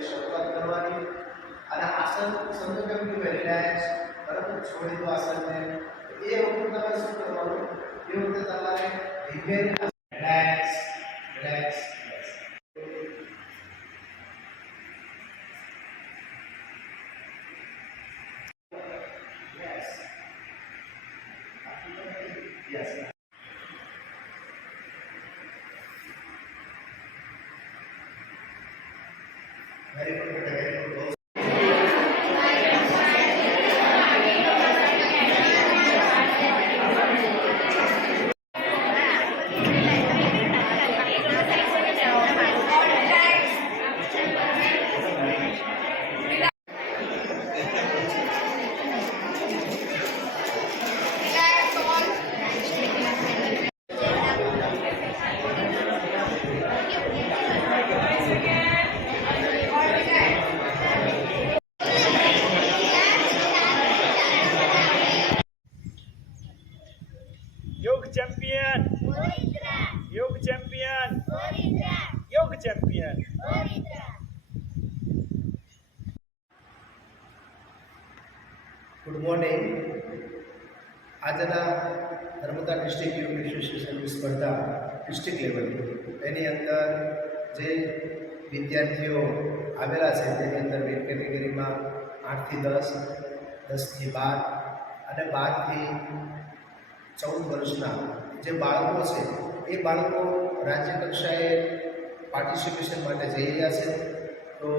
શરૂઆત કરવાની અને આસન સમજો કેમ કે રિલેક્સ બરાબર છોડી દો આસનને એ વખતે તમારે શું કરવાનું એ વખતે તમારે ધીમે રિલેક્સ રિલેક્સ Yes. Yes. கைப்பற்ற champion. Yoga champion. Yoga champion. Good morning આજના નર્મદા ડિસ્ટ્રિક્ટ યોગ એસોસિએશનની સ્પર્ધા ડિસ્ટ્રિક્ટ લેવલ. એની અંદર જે વિદ્યાર્થીઓ આવેલા છે, તેની અંદર વેટ કેટેગરીમાં આઠથી દસ દસથી બાર અને બારથી ચૌદ વર્ષના જે બાળકો છે, એ બાળકો રાજ્ય કક્ષાએ પાર્ટિસિપેશન માટે જઈ રહ્યા છે. તો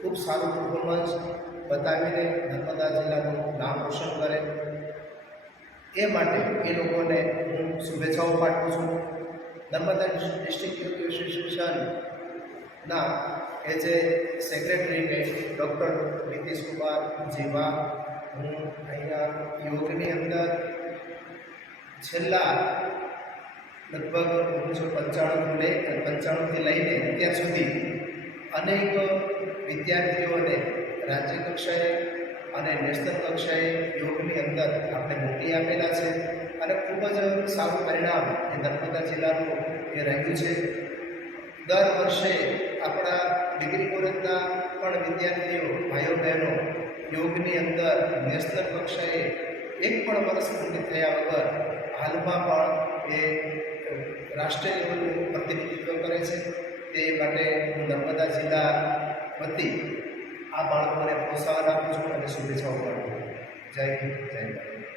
ખૂબ સારું પરફોર્મન્સ બતાવીને નર્મદા જિલ્લાનું નામ રોશન કરે. એ માટે એ લોકોને હું શુભેચ્છાઓ પાઠવું છું. નર્મદા ડિસ્ટ્રિક્ટ યોગ એસોસિએશનના એ જે સેક્રેટરી ને ડૉક્ટર નીતિશ કુમાર જેવા હું અહીંયા યોગની અંદર છેલ્લા લગભગ ઓગણીસો પંચાણું લે પંચાણુંથી લઈને અત્યાર સુધી અનેક વિદ્યાર્થીઓને રાજ્ય કક્ષાએ અને નેશનલ કક્ષાએ યોગની અંદર આપણે મોકલી આપેલા છે અને ખૂબ જ સારું પરિણામ એ નર્મદા જિલ્લાનું એ રહ્યું છે. દર વર્ષે આપણા ડિગ્રી કોલેજના પણ વિદ્યાર્થીઓ, ભાઈઓ, બહેનો યોગની અંદર નેશનલ કક્ષાએ એક પણ વર્ષ પૂર્ણ થયા વગર હાલમાં પણ એ રાષ્ટ્રીય લેવલનું પ્રતિનિધિત્વ કરે છે. તે માટે હું નર્મદા જિલ્લા વતી આ બાળકોને પ્રોત્સાહન આપું છું અને શુભેચ્છાઓ પાઠવું જય જય ભારત.